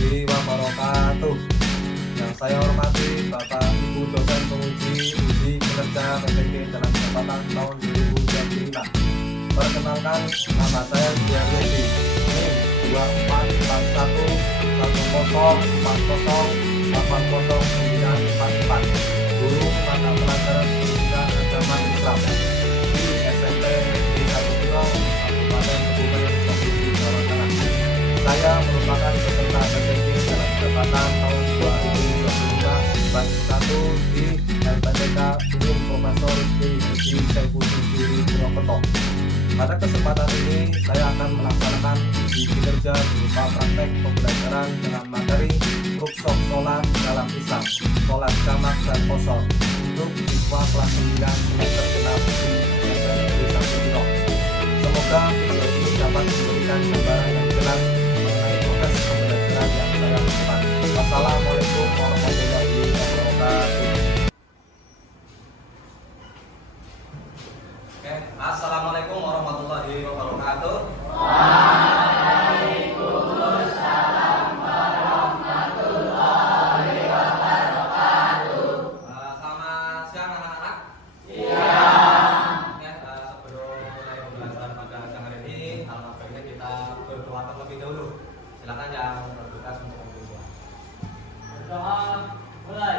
warahmatullahi wabarakatuh. Yang saya hormati Bapak Ibu dosen penguji uji kinerja PTG dalam jabatan tahun 2025. Perkenalkan, nama saya Ziarwedi. NIM 241040809094. Guru mata pelajaran pendidikan agama Islam di SMP Negeri 1 Kabupaten Kebumen, Provinsi Jawa Tengah. Saya merupakan peserta PTG dalam jabatan tahun 2025 batch 1 di LPTK Umum Profesor Dwi Saifuddin Purwokerto. Pada kesempatan ini saya akan melaksanakan uji kinerja berupa praktek pembelajaran dengan materi rukshoh sholat dalam Islam, sholat jamak dan qashar untuk siswa kelas 9 semester genap di SMP Negeri 1 Semoga video ini dapat memberikan gambaran yang jelas mengenai proses pembelajaran yang saya lakukan. Wassalamualaikum warahmatullahi wabarakatuh. Oke, assalamualaikum warahmatullahi wabarakatuh. Waalaikumsalam warahmatullahi wabarakatuh. Selamat siang anak-anak. Siang. Ya, sebelum mulai pembelajaran pada siang hari ini, alangkah baiknya kita berdoa terlebih dahulu. Silakan yang bertugas untuk berdoa. Berdoa mulai.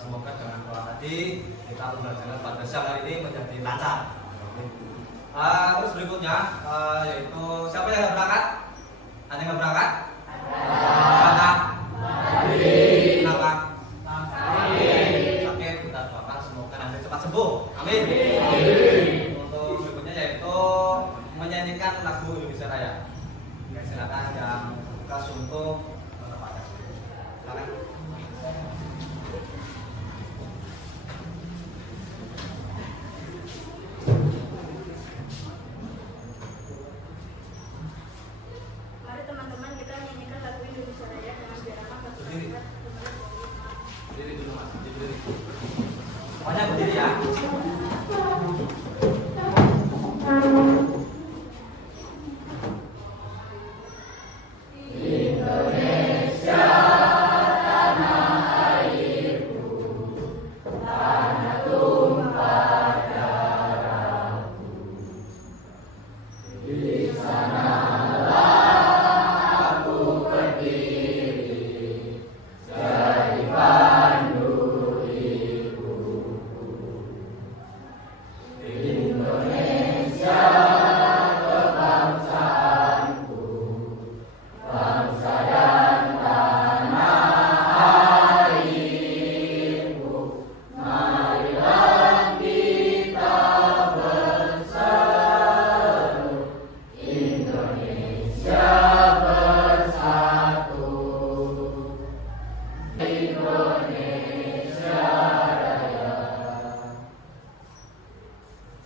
Semoga dengan doa tadi kita pembelajaran pada siang hari ini menjadi lancar. Terus berikutnya yaitu siapa yang nggak berangkat? Ada yang nggak berangkat? Ada. Kenapa? Sakit. Kita doakan semoga nanti cepat sembuh. Amin. Untuk berikutnya yaitu menyanyikan lagu Indonesia Raya. Oke, silakan yang tugas untuk menepatkan. Silakan. Mari teman-teman kita nyanyikan lagu Indonesia Raya dengan irama Berdiri. masyarakat. Berdiri dulu mas, berdiri. Pokoknya berdiri ya.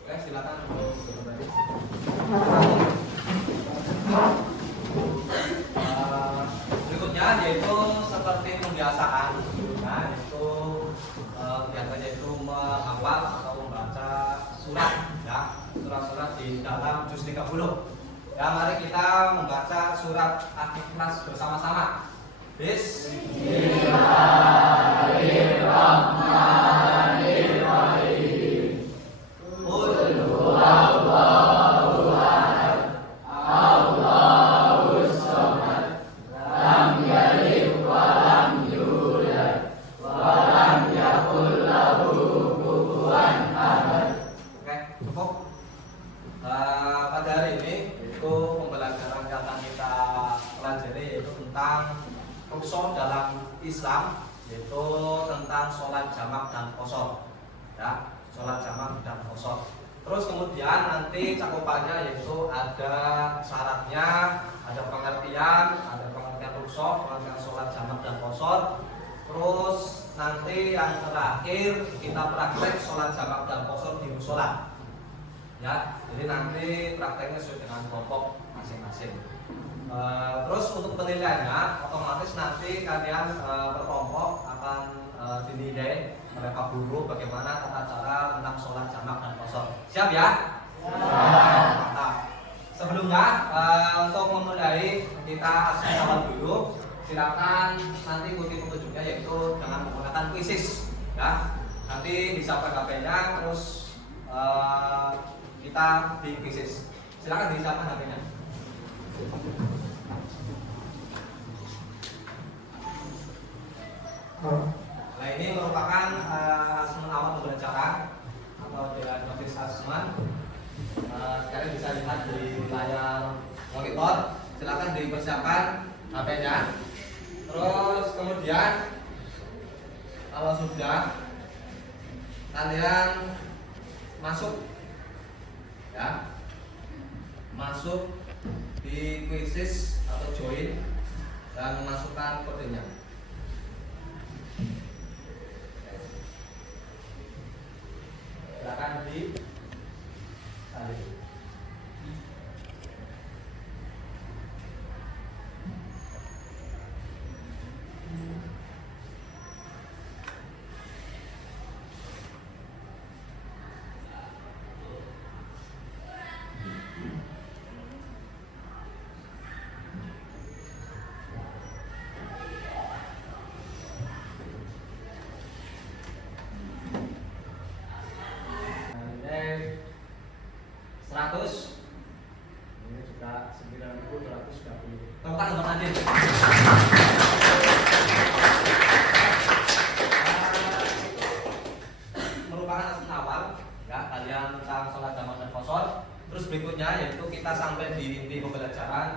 Oke, silakan untuk kembali. Berikutnya yaitu seperti pembiasaan, nah itu biasanya itu menghafal atau membaca surat, ya surat-surat di dalam juz 30. Ya, mari kita membaca surat Al-Ikhlas bersama-sama. Bismillahirrahmanirrahim. Qul huwallahu ahad, Allahus samad, lam yalid wa lam yulad, wa lam yakul lahu kufuwan ahad. Oke, cukup. Pada hari ini itu pembelajaran yang akan kita pelajari yaitu tentang rukshoh dalam Islam, yaitu tentang sholat jamak dan qashar, ya, sholat jamak dan qashar. Terus kemudian nanti cakupannya yaitu ada syaratnya, ada pengertian rukshoh, pengertian sholat jamak dan qashar. Terus nanti yang terakhir kita praktek sholat jamak dan qashar di mushola. Ya, jadi nanti prakteknya sesuai dengan kelompok masing-masing. Terus untuk penilaiannya, otomatis nanti kalian berkelompok akan dinilai oleh Pak Guru bagaimana tata cara tentang sholat jamak dan qashar. Siap ya? Nah, sebelumnya untuk memulai kita asal awal dulu, silakan nanti ikuti petunjuknya yaitu dengan menggunakan quizzes ya. Nanti bisa HP-nya terus kita di quizzes. Silakan disiapkan HP-nya. Nah, ini merupakan asesmen awal pembelajaran atau diagnosis asesmen. Kalian bisa lihat di layar monitor. Silakan dipersiapkan HP-nya. Terus kemudian kalau sudah kalian masuk ya, masuk di quizzes atau join dan memasukkan kodenya. Silakan di salin. Ini juga 9.230. Tepuk tangan buat Adit. Merupakan asesmen awal ya kalian tentang sholat jamak dan qashar. Terus berikutnya yaitu kita sampai di inti pembelajaran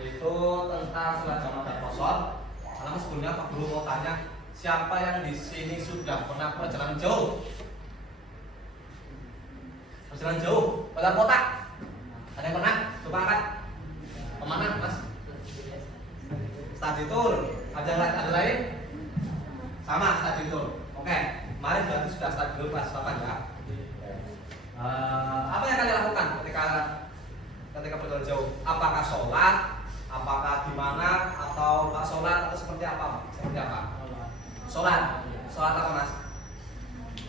yaitu tentang sholat jamak dan qashar. Karena sebelumnya Pak Guru mau tanya, siapa yang di sini sudah pernah perjalanan jauh? Perjalanan jauh, keluar kota? Ada yang pernah? Coba angkat. Kemana, Mas? Study tour. Ada lain? Sama study tour. Oke, kemarin berarti sudah study tour kelas 8 ya. Apa yang kalian lakukan ketika perjalanan jauh? Apakah sholat? Apakah di mana? Atau nggak sholat? Atau seperti apa? Seperti apa? Sholat. Sholat apa, Mas?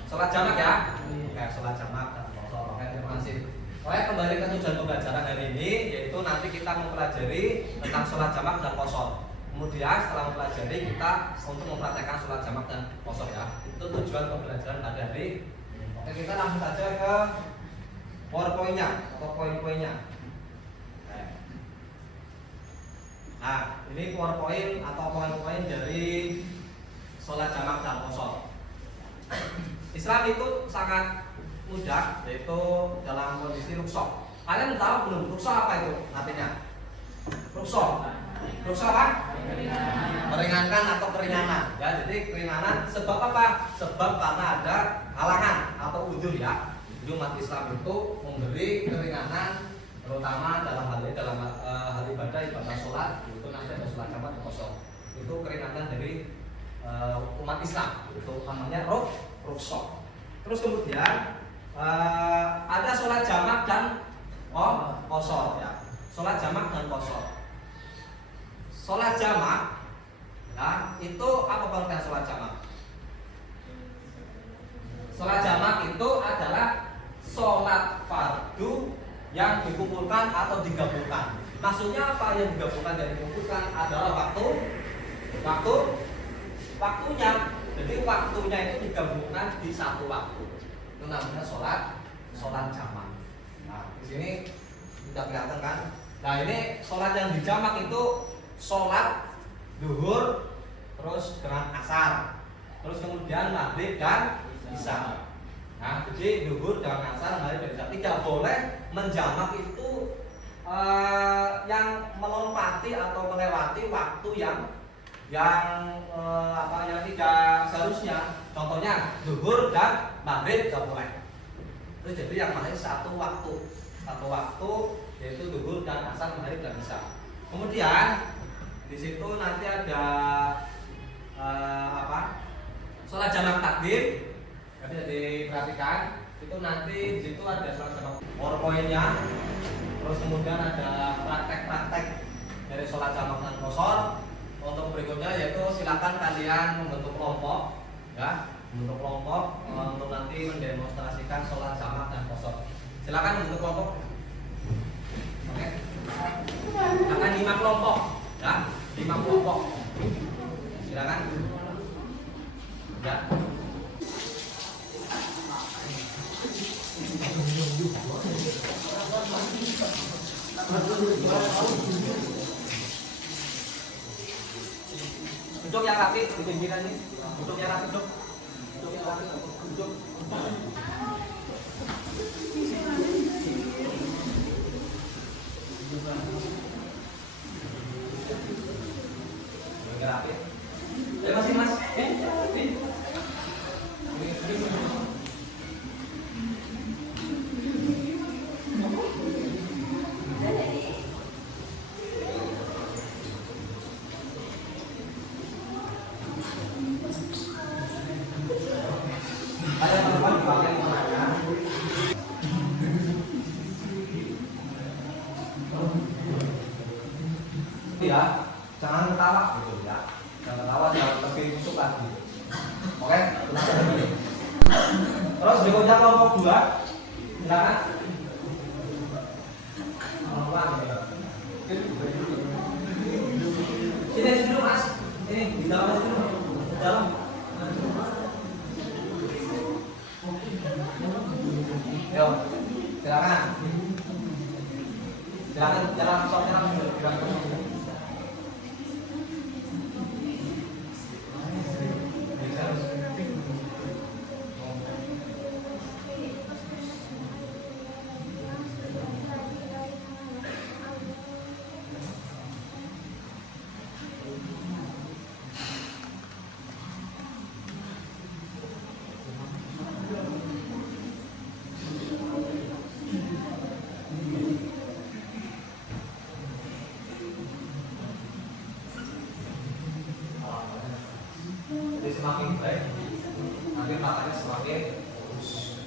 Sholat jamak ya? Oke, sholat jamak dan qashar. Oke, terima kasih. Oke, kembali ke tujuan pembelajaran hari ini, yaitu nanti kita mempelajari tentang sholat jamak dan qashar. Kemudian setelah mempelajari kita untuk mempraktekkan sholat jamak dan qashar ya. Itu tujuan pembelajaran pada hari. Oke, kita langsung saja ke PowerPoint-nya atau poin-poinnya. Nah, ini PowerPoint atau poin-poin dari sholat jamak dan qashar. Islam itu sangat mudah, yaitu dalam kondisi rukshoh. Kalian tahu belum rukshoh apa itu artinya? Rukshoh apa? Meringankan atau keringanan. Ya, jadi keringanan sebab apa? Sebab karena ada halangan atau udzur ya. Jadi umat Islam itu memberi keringanan terutama dalam hal ini hal ibadah sholat, itu nanti ada sholat jamak dan qashar. Itu keringanan dari umat Islam. Itu namanya rukshoh. Terus kemudian ada sholat jamak dan qashar ya. Sholat jamak dan qashar. Sholat jamak ya, itu apa pengertian sholat jamak? Sholat jamak itu adalah sholat fardu yang dikumpulkan atau digabungkan. Maksudnya apa yang digabungkan dan dikumpulkan adalah waktunya. Jadi waktunya itu digabungkan di satu waktu. Itu namanya sholat jamak. Nah, di sini sudah kelihatan kan? Nah, ini sholat yang dijamak itu sholat duhur, terus dengan asar, terus kemudian maghrib dan isya. Nah, jadi duhur dengan asar, maghrib dan isya. Tidak boleh menjamak itu yang melompati atau melewati waktu yang tidak seharusnya. Contohnya duhur dan maghrib tidak boleh. Itu jadi yang mana satu waktu yaitu duhur dan asar, maghrib dan isya. Kemudian di situ nanti ada sholat jamak takdim. Tapi diperhatikan itu nanti di situ ada sholat jamak PowerPoint-nya. Terus kemudian ada praktek-praktek dari sholat jamak dan qashar. Untuk berikutnya yaitu silakan kalian membentuk kelompok, ya, membentuk kelompok untuk nanti mendemonstrasikan sholat jamak dan qashar. Silakan membentuk kelompok. Oke. Akan 5 kelompok, ya, 5 kelompok. Silakan. Ya. Duduk yang rapi di pinggiran ini. Duduk yang rapi, duduk. Duduk yang rapi, duduk. Yang rapi. Ayo masih mas. Ada teman dipakai mana? Ya, jangan ketawa gitu ya. Jangan ketawa, jangan lebih busuk lagi. Oke, terus berikutnya kelompok 2. Silakan. Sini dulu mas. Ini di dalam dulu. Di dalam. Yo, silakan. Silakan jalan soalnya langsung silakan. Jadi semakin baik, nanti matanya semakin bagus.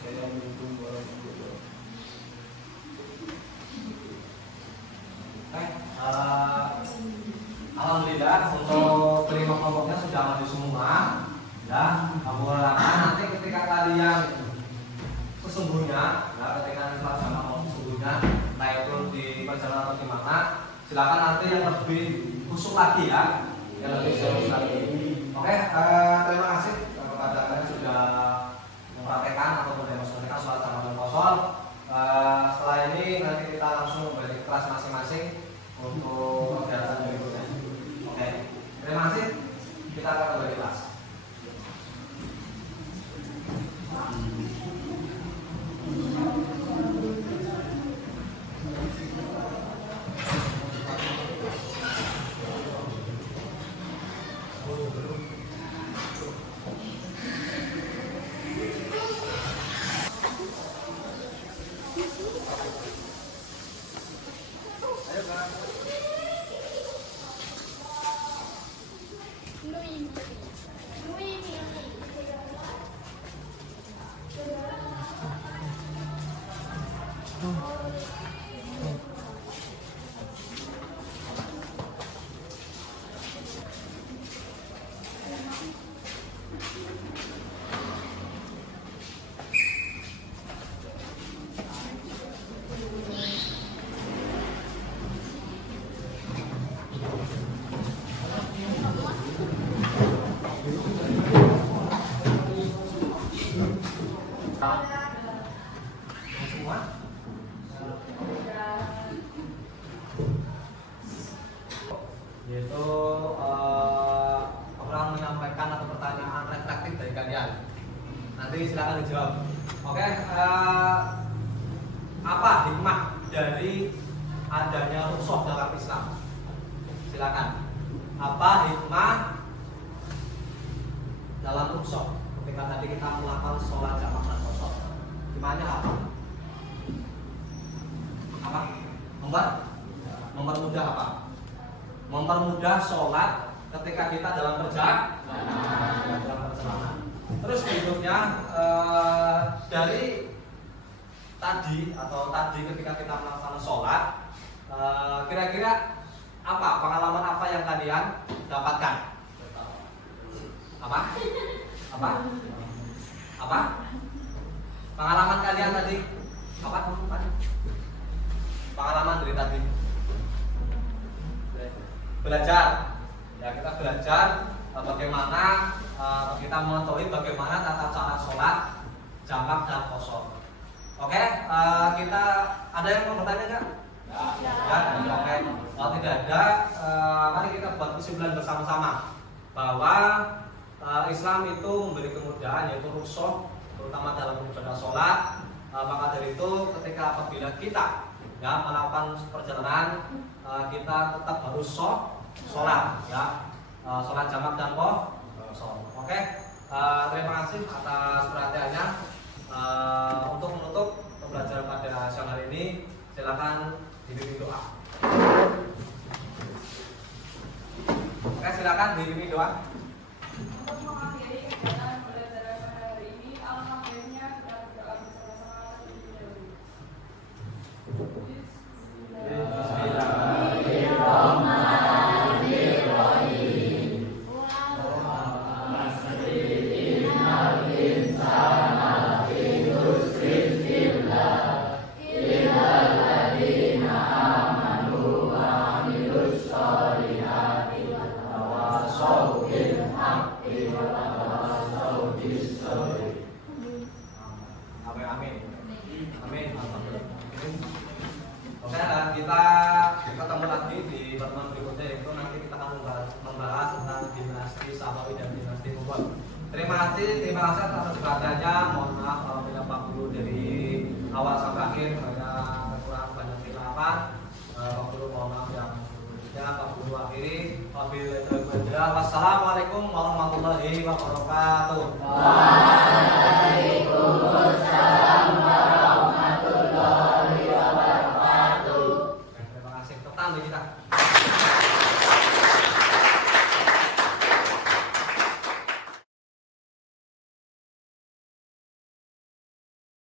Assalamualaikum warahmatullahi wabarakatuh. Alhamdulillah untuk terima kelompoknya sudah maju semua. Ya, kamu harapkan nanti ketika kalian sesungguhnya, ya, ketika nanti melaksanakan mau sesungguhnya, entah itu di perjalanan atau di mana, silakan nanti yang lebih khusyuk lagi ya, yang lebih serius lagi. Oke, terima kasih kepada kalian sudah mempraktekkan atau mendemonstrasikan sholat jamak dan qashar. Setelah ini nanti kita langsung kembali ke kelas masing-masing untuk kegiatan berikutnya. Oke, terima kasih. Kita akan kembali kelas. Semua yaitu orang menyampaikan atau pertanyaan reflektif dari kalian. Nanti silakan dijawab. Oke, apa hikmah dari adanya rukhsah dalam Islam? Silakan. Apa hikmah dalam rukhsah ketika tadi kita melakukan sholat jamak dan kosor? Hikmahnya apa? Apa? Mempermudah apa? Mempermudah sholat ketika kita dalam perjalanan. Terus berikutnya dari tadi ketika kita melakukan sholat, kira-kira apa pengalaman apa yang kalian dapatkan? Apa? Pengalaman kalian tadi apa? Pengalaman dari tadi belajar. Ya, kita belajar bagaimana kita mengetahui bagaimana tata cara sholat jamak dan qashar. Oke, kita ada yang mau bertanya nggak? Ya, oke. Kalau tidak ada, mari kita buat kesimpulan bersama-sama bahwa Islam itu memberi kemudahan, yaitu rukhsah, terutama dalam ibadah sholat. Maka dari itu, ketika apabila kita melakukan perjalanan, kita tetap harus sholat, sholat jamak dan qashar. Oke, terima kasih atas perhatiannya. Untuk menutup pembelajaran pada siang hari ini, silakan dipimpin doa. Oke, silakan dipimpin doa. Untuk mengakhiri kegiatan pembelajaran pada hari ini, alangkah baiknya kita berdoa bersama-sama terlebih dahulu. Amin. Oke, kita ketemu lagi di pertemuan berikutnya, yaitu nanti kita akan membahas tentang dinasti Sabawi dan dinasti Umayyad. Terima kasih atas perhatiannya. Mohon maaf kalau tidak Pak Guru dari awal sampai akhir banyak kurang banyak kesalahan. Pak Guru mohon maaf yang sebelumnya. Pak Guru akhiri. Wassalamualaikum warahmatullahi wabarakatuh. Waalaikumsalam warahmatullahi wabarakatuh. Terima kasih. Tetap kita.